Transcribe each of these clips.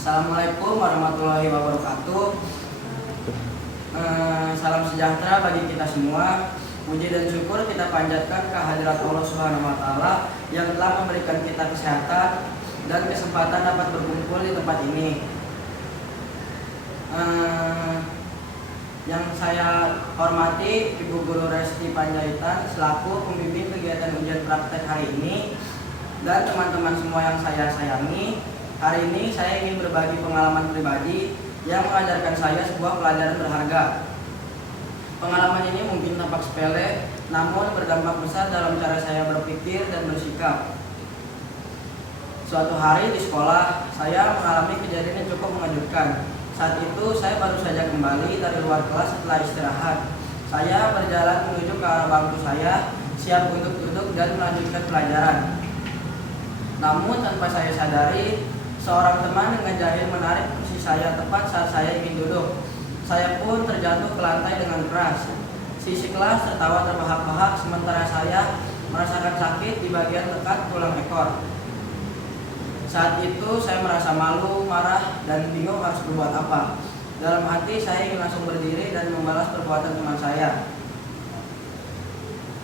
Assalamualaikum warahmatullahi wabarakatuh. Salam sejahtera bagi kita semua. Puji dan syukur kita panjatkan kehadirat Allah Subhanahu wa Ta'ala yang telah memberikan kita kesehatan dan kesempatan dapat berkumpul di tempat ini. Yang saya hormati Ibu Guru Resti Panjaitan selaku pembimbing kegiatan ujian praktek hari ini, dan teman-teman semua yang saya sayangi. Hari ini saya ingin berbagi pengalaman pribadi yang mengajarkan saya sebuah pelajaran berharga. Pengalaman ini mungkin tampak sepele, namun berdampak besar dalam cara saya berpikir dan bersikap. Suatu hari di sekolah, saya mengalami kejadian yang cukup mengejutkan. Saat itu saya baru saja kembali dari luar kelas setelah istirahat. Saya berjalan menuju ke arah bangku saya, siap untuk duduk dan melanjutkan pelajaran. Namun tanpa saya sadari, seorang teman dengan jahil menarik kursi saya tepat saat saya ingin duduk. Saya pun terjatuh ke lantai dengan keras. Sisi kelas tertawa terbahak-bahak, sementara saya merasakan sakit di bagian dekat tulang ekor. Saat itu saya merasa malu, marah, dan bingung harus berbuat apa. Dalam hati saya ingin langsung berdiri dan membalas perbuatan teman saya.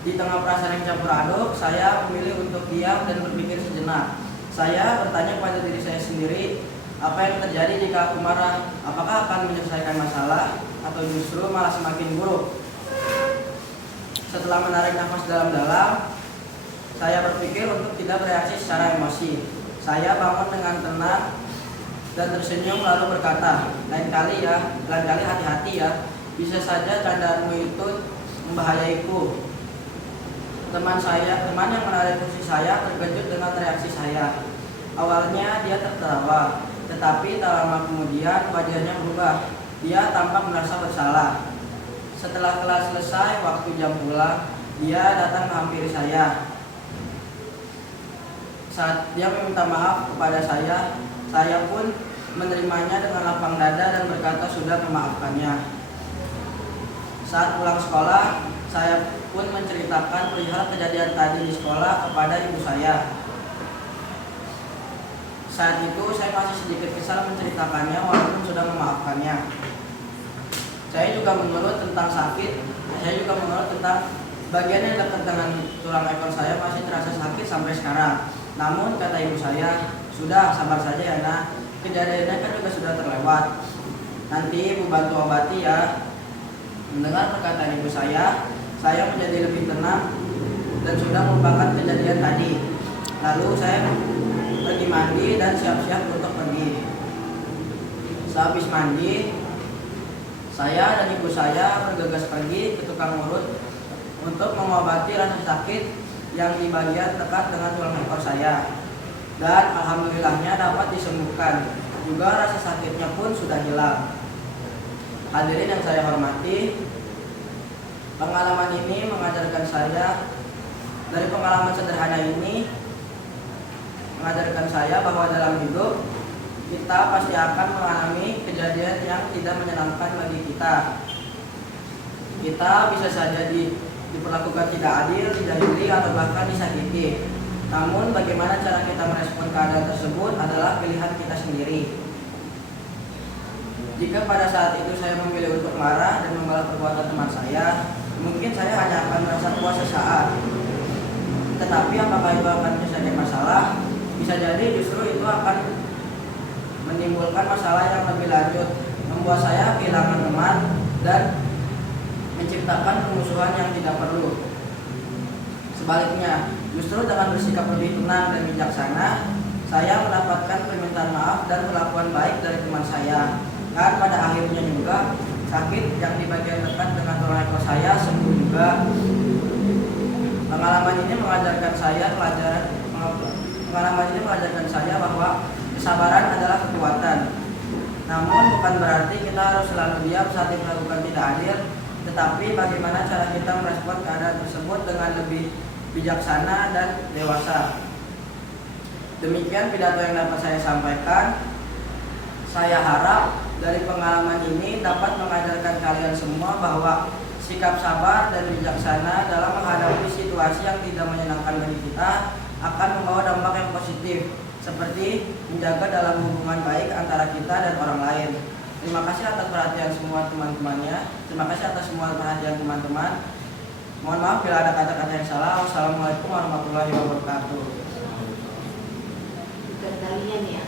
Di tengah perasaan yang campur aduk, saya memilih untuk diam dan berpikir sejenak. Saya bertanya pada diri saya sendiri, apa yang terjadi jika aku marah? Apakah akan menyelesaikan masalah atau justru malah semakin buruk? Setelah menarik nafas dalam-dalam, saya berpikir untuk tidak bereaksi secara emosi. Saya bangun dengan tenang dan tersenyum lalu berkata, lain kali hati-hati ya, bisa saja candaanmu itu membahayaku. Teman yang menarik kursi saya terkejut dengan reaksi saya. Awalnya dia tertawa, tetapi tak lama kemudian wajahnya berubah. Dia tampak merasa bersalah. Setelah kelas selesai, waktu jam pulang, dia datang menghampiri saya. Saat dia meminta maaf kepada saya pun menerimanya dengan lapang dada dan berkata sudah memaafkannya. Saat pulang sekolah, saya pun menceritakan perihal kejadian tadi di sekolah kepada ibu saya. Saat itu saya masih sedikit kesal menceritakannya walaupun sudah memaafkannya. Saya juga mengeluh tentang sakit. Saya juga mengeluh tentang bagian yang dekat dengan tulang ekor saya masih terasa sakit sampai sekarang. Namun kata ibu saya, sudah sabar saja ya nak, kejadiannya kan juga sudah terlewat. Nanti ibu bantu obati ya. Mendengar perkataan ibu saya menjadi lebih tenang dan sudah melupakan kejadian tadi. Lalu saya pergi mandi dan siap-siap untuk pergi. Sehabis mandi, saya dan ibu saya bergegas pergi ke tukang urut untuk mengobati rasa sakit yang di bagian dekat dengan tulang ekor saya. Dan alhamdulillahnya dapat disembuhkan. Juga rasa sakitnya pun sudah hilang. Hadirin yang saya hormati, pengalaman ini mengajarkan saya, dari pengalaman sederhana ini mengajarkan saya bahwa dalam hidup kita pasti akan mengalami kejadian yang tidak menyenangkan bagi kita. Kita bisa saja diperlakukan tidak adil, didahului, atau bahkan disakiti. Namun bagaimana cara kita merespon keadaan tersebut adalah pilihan kita sendiri. Jika pada saat itu saya memilih untuk marah dan membalas perbuatan teman saya, mungkin saya hanya akan merasa puas sesaat. Tetapi apakah itu akan menyelesaikan masalah? Bisa jadi justru itu akan menimbulkan masalah yang lebih lanjut, membuat saya kehilangan teman dan menciptakan permusuhan yang tidak perlu. Sebaliknya, justru dengan bersikap lebih tenang dan bijaksana, saya mendapatkan permintaan maaf dan perlakuan baik dari teman saya. Dan pada akhirnya juga sakit yang di bagian dekat dengan tulang ekor saya sembuh juga. Pengalaman ini mengajarkan saya bahwa kesabaran adalah kekuatan. Namun bukan berarti kita harus selalu diam saat diperlakukan tidak adil, tetapi bagaimana cara kita merespon keadaan tersebut dengan lebih bijaksana dan dewasa. Demikian pidato yang dapat saya sampaikan. Saya harap dari pengalaman ini dapat mengajarkan kalian semua bahwa sikap sabar dan bijaksana dalam menghadapi situasi yang tidak menyenangkan bagi kita akan membawa dampak yang positif. seperti menjaga dalam hubungan baik antara kita dan orang lain. Terima kasih atas perhatian semua teman-temannya. Terima kasih atas semua perhatian teman-teman. Mohon maaf bila ada kata-kata yang salah. Wassalamualaikum warahmatullahi wabarakatuh. Bukan kalian ya.